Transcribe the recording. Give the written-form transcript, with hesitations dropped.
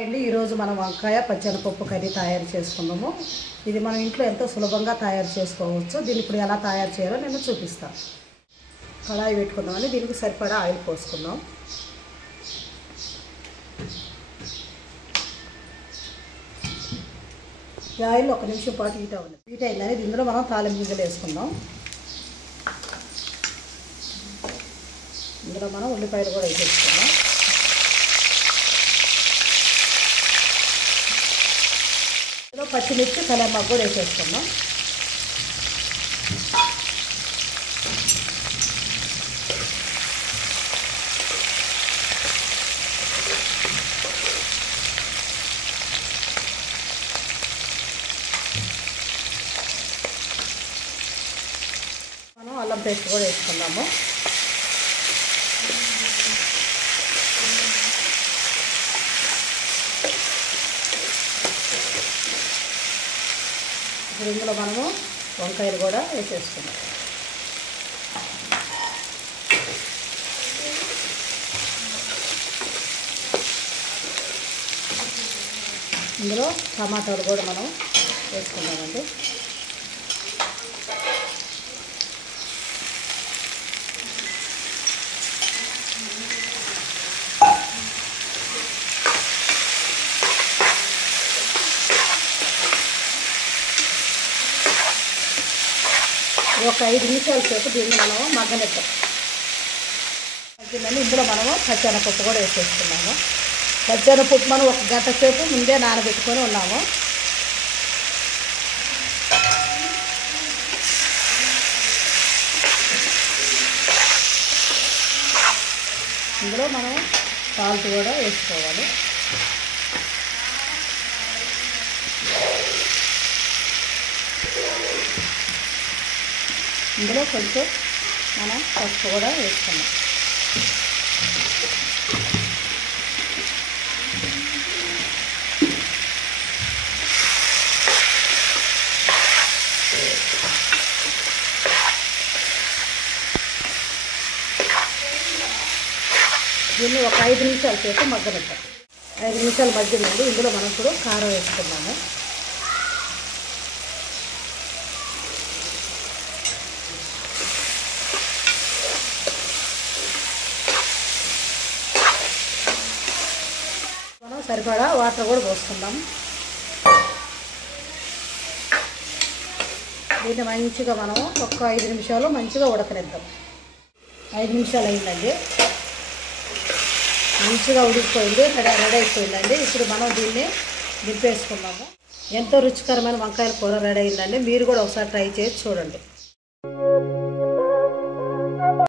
అండి ఈరోజు మనం వంకాయ పచ్చెనపప్పు కర్రీ తయారు చేసుకుందాము. ఇది మనం ఇంట్లో ఎంతో సులభంగా తయారు చేసుకోవచ్చు. దీన్ని ఇప్పుడు ఎలా తయారు చేయాలో నేను చూపిస్తాను. కడాయి పెట్టుకుందామని దీనికి సరిపడా ఆయిల్ పోసుకుందాం. ఈ ఆయిల్ ఒక నిమిషం పాటు హీట్ అవ్వాలి. హీట్ అయిందని ఇందులో మనం తాలింపు గింజలు వేసుకుందాం. ఇందులో మనం ఉల్లిపాయలు కూడా వేసేసుకుందాం. ఇందులో పచ్చిమిర్చి కరివేపాకు కూడా వేసేసుకుందాం. మనం అల్లం పేస్ట్ కూడా వేసుకుందాము. ఇప్పుడు ఇందులో మనము వంకాయలు కూడా వేసేసుకుందాం. ఇందులో టమాటాలు కూడా మనం వేసుకుందామండి. ఒక 5 నిమిషాల సేపు దీన్ని మనము మగ్గనిద్దాం. మగ్గిందని ఇందులో మనము పచ్చెనపప్పు కూడా వేసేసుకున్నాము. పచ్చెనపప్పు మనం 1 గంట సేపు ముందే నానబెట్టుకొని ఉన్నాము. ఇందులో మనం సాల్ట్ కూడా వేసుకోవాలి. ఇందులో కొంచెం మనం పసుపు కూడా వేసుకున్నాం. దీన్ని ఒక 5 నిమిషాల సేపు మగ్గనిద్దాం. 5 నిమిషాలు మగ్గిందండి. ఇందులో మనం ఇప్పుడు కారం వేసుకున్నాము. మనం సరిపడా వాటర్ కూడా పోసుకుందాం. దీన్ని మంచిగా మనం ఒక 5 నిమిషాలు మంచిగా ఉడకనిద్దాం. 5 నిమిషాలు అయిందండి. మంచిగా ఉడికిపోయింది, రెడీ అయిపోయిందండి. ఇప్పుడు మనం దీన్ని దింపేసుకున్నాము. ఎంతో రుచికరమైన వంకాయల కూర రెడీ అయిందండి. మీరు కూడా ఒకసారి ట్రై చేసి చూడండి.